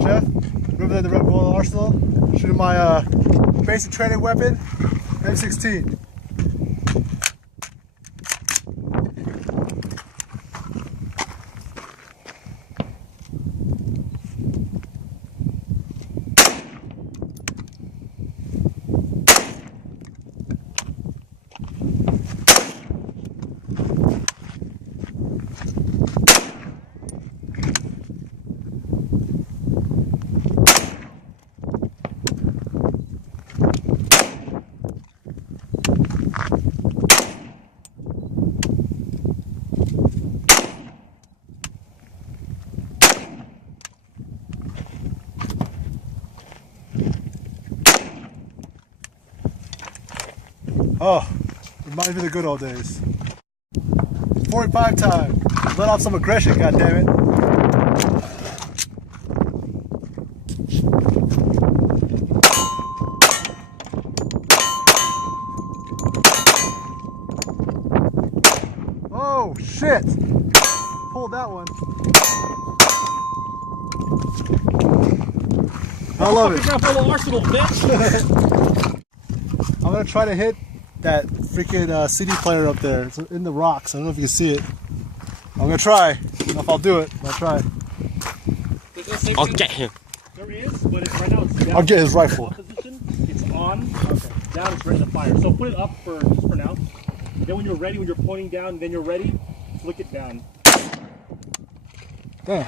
Jeff, representing the Red Bull Arsenal, shooting my basic training weapon, M16. Oh, reminds me of the good old days. 45 time. Let off some aggression, goddammit. Oh shit! Pulled that one. I love it. Arsenal, bitch. I'm gonna try to hit that freaking CD player up there. It's in the rocks. I don't know if you can see it. I'm gonna try. I don't know if I'll do it, but I'll try. I'll get him. There is, but it's right now it's down. I'll get his rifle. Position, it's on. Okay. Down, it's ready to fire. So put it up for just for now. Then when you're ready, when you're pointing down, then you're ready, flick it down. Damn.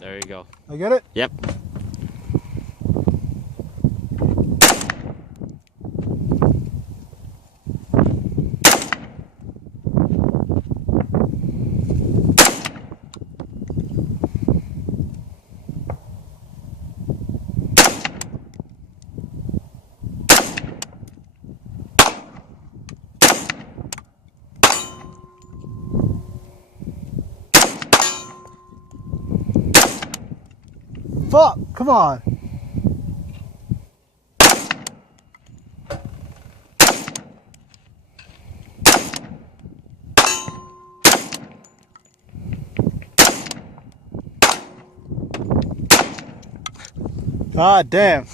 There you go. I get it? Yep. Fuck! Come on! God damn.